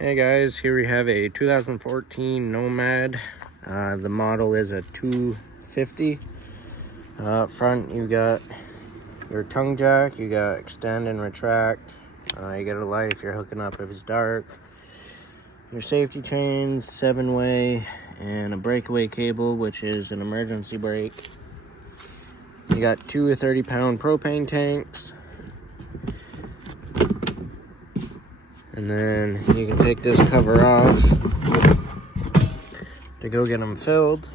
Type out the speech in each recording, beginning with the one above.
Hey guys, here we have a 2014 Nomad. The model is a 250. Up front you got your tongue jack, you got extend and retract. You got a light if you're hooking up if it's dark. Your safety chains, 7-way, and a breakaway cable, which is an emergency brake. You got two 30-pound propane tanks. And then you can take this cover off to go get them filled.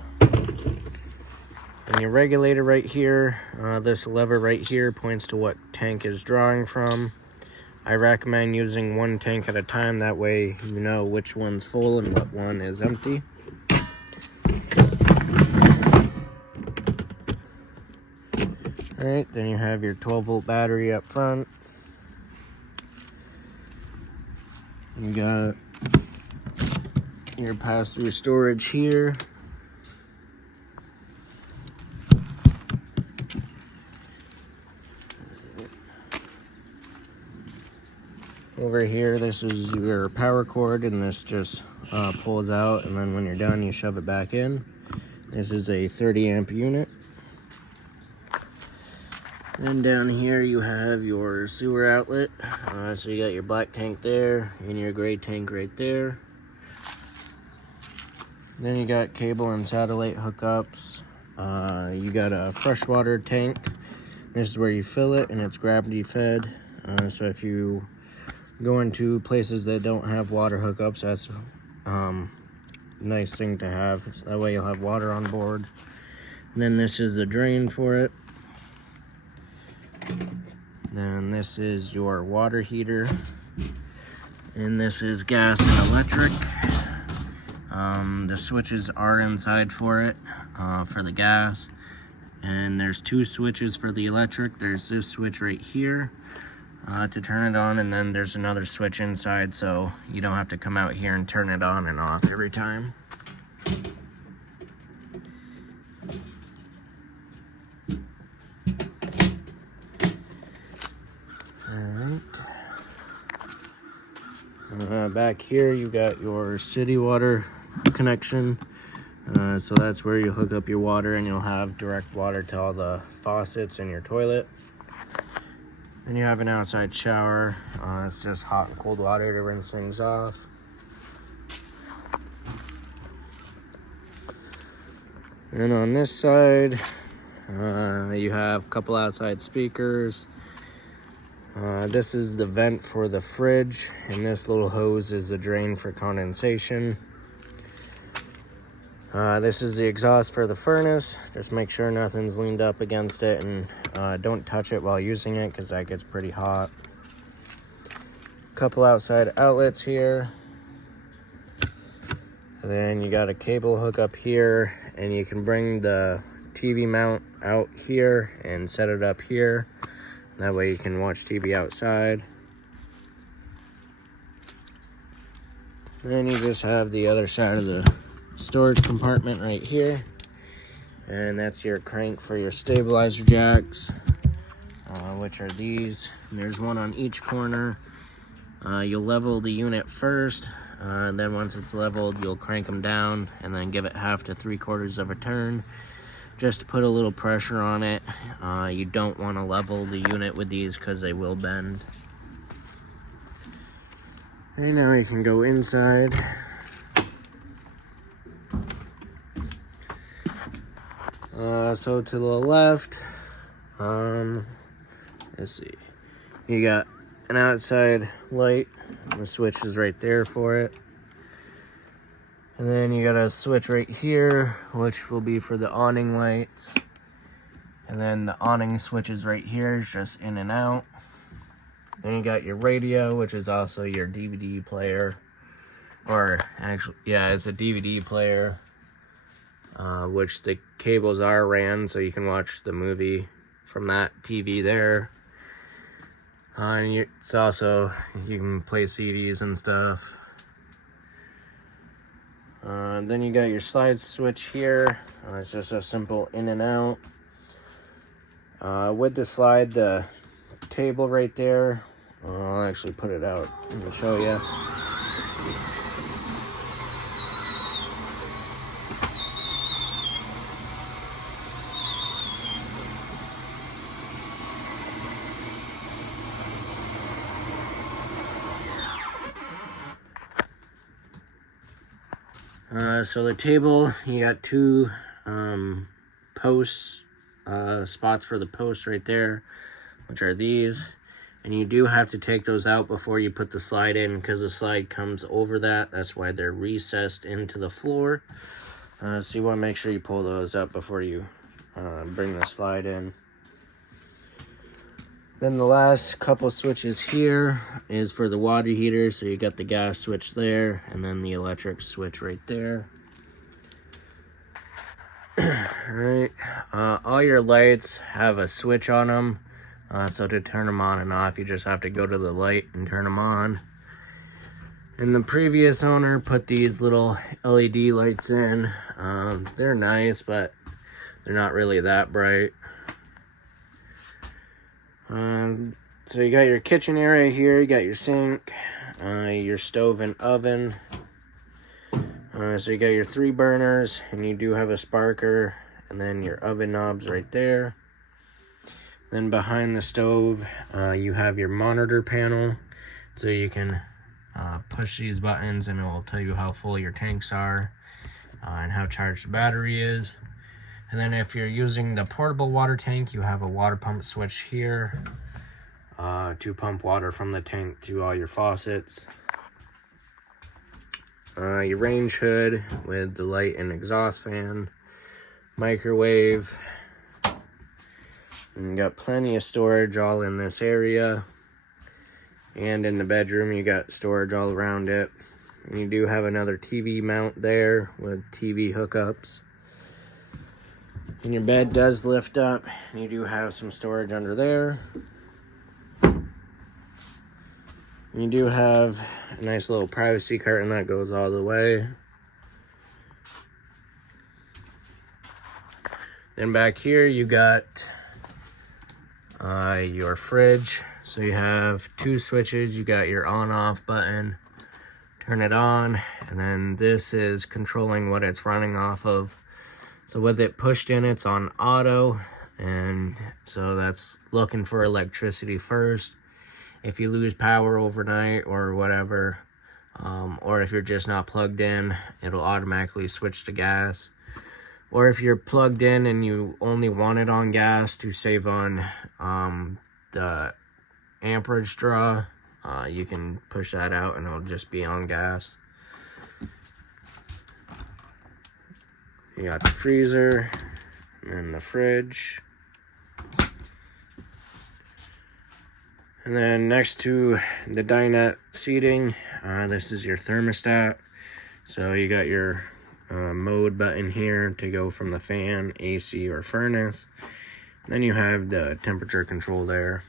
And your regulator right here, this lever right here points to what tank is drawing from. I recommend using one tank at a time, that way you know which one's full and what one is empty. Alright, then you have your 12-volt battery up front. You got your pass-through storage here. Over here, this is your power cord, and this just pulls out, and then when you're done, you shove it back in. This is a 30-amp unit. And down here you have your sewer outlet. So you got your black tank there and your gray tank right there. Then you got cable and satellite hookups. You got a freshwater tank. This is where you fill it, and it's gravity fed. So if you go into places that don't have water hookups, that's a nice thing to have. So that way you'll have water on board. And then this is the drain for it. Then this is your water heater, and this is gas and electric. The switches are inside for it, for the gas, and there's two switches for the electric. There's this switch right here to turn it on, and then there's another switch inside, so you don't have to come out here and turn it on and off every time. Back here you got your city water connection, so that's where you hook up your water, and you'll have direct water to all the faucets in your toilet. Then you have an outside shower. It's just hot and cold water to rinse things off. And on this side you have a couple outside speakers. This is the vent for the fridge, and this little hose is the drain for condensation. This is the exhaust for the furnace. Just make sure nothing's leaned up against it, and don't touch it while using it because that gets pretty hot. Couple outside outlets here. And then you got a cable hook up here, and you can bring the TV mount out here and set it up here. That way you can watch TV outside. Then you just have the other side of the storage compartment right here. And that's your crank for your stabilizer jacks, which are these. And there's one on each corner. You'll level the unit first. Then once it's leveled, you'll crank them down and then give it 1/2 to 3/4 of a turn, just to put a little pressure on it. You don't want to level the unit with these because they will bend. And now you can go inside. So to the left, let's see, you got an outside light. The switch is right there for it. And then you got a switch right here, which will be for the awning lights. And then the awning switch is right here, it's just in and out. Then you got your radio, which is also your DVD player. Or actually, yeah, it's a DVD player, which the cables are ran, so you can watch the movie from that TV there. And it's also, you can play CDs and stuff. Then you got your slide switch here. It's just a simple in and out. With the slide, the table right there, I'll actually put it out and show you. So the table, you got two posts, spots for the posts right there, which are these. And you do have to take those out before you put the slide in, because the slide comes over that. That's why they're recessed into the floor. So you want to make sure you pull those up before you bring the slide in. Then the last couple switches here is for the water heater. So you got the gas switch there, and then the electric switch right there. Alright, all your lights have a switch on them. So to turn them on and off, you just have to go to the light and turn them on. And the previous owner put these little LED lights in. They're nice, but they're not really that bright. So you got your kitchen area here, you got your sink, your stove and oven. So you got your 3 burners, and you do have a sparker, and then your oven knobs right there. Then behind the stove, you have your monitor panel, so you can push these buttons and it will tell you how full your tanks are and how charged the battery is. And then if you're using the portable water tank, you have a water pump switch here to pump water from the tank to all your faucets. Your range hood with the light and exhaust fan, microwave, and you got plenty of storage all in this area. And in the bedroom, you got storage all around it. And you do have another TV mount there with TV hookups. And your bed does lift up, and you do have some storage under there. And you do have a nice little privacy curtain that goes all the way. Then back here, you got your fridge. So you have 2 switches. You got your on-off button, turn it on, and then this is controlling what it's running off of. So with it pushed in, it's on auto, and so that's looking for electricity first. If you lose power overnight or whatever, or if you're just not plugged in, it'll automatically switch to gas. Or if you're plugged in and you only want it on gas to save on the amperage draw, you can push that out and it'll just be on gas. You got the freezer and the fridge. And then next to the dinette seating, this is your thermostat. So you got your mode button here to go from the fan, AC, or furnace. Then you have the temperature control there.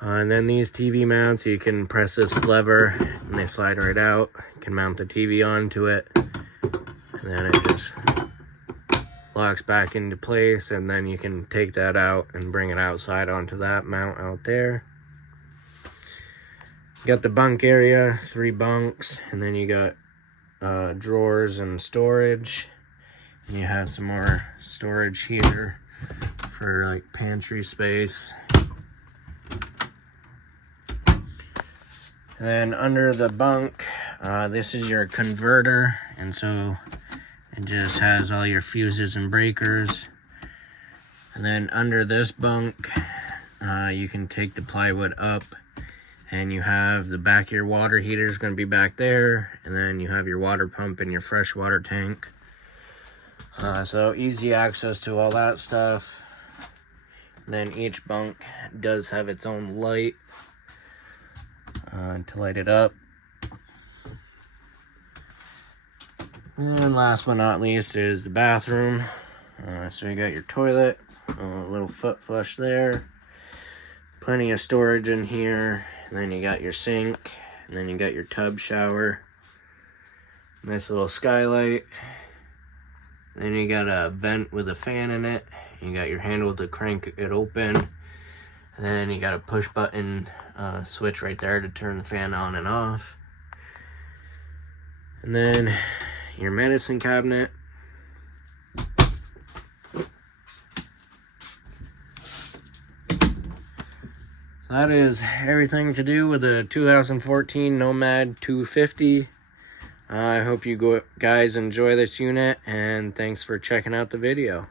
And then these TV mounts, you can press this lever and they slide right out. You can mount the TV onto it, and then it just locks back into place, and then you can take that out and bring it outside onto that mount out there. You got the bunk area, 3 bunks, and then you got drawers and storage. And you have some more storage here for like pantry space. And then under the bunk, this is your converter, and so it just has all your fuses and breakers. And then under this bunk, you can take the plywood up, and you have the back of your water heater is going to be back there, and then you have your water pump and your fresh water tank. So easy access to all that stuff. And then each bunk does have its own light to light it up. And last but not least is the bathroom. So you got your toilet, a little foot flush there, plenty of storage in here, and then you got your sink, and then you got your tub shower, nice little skylight. Then you got a vent with a fan in it. You got your handle to crank it open. And then you got a push button switch right there to turn the fan on and off. And then your medicine cabinet. That is everything to do with the 2014 Nomad 250. I hope you guys enjoy this unit, and thanks for checking out the video.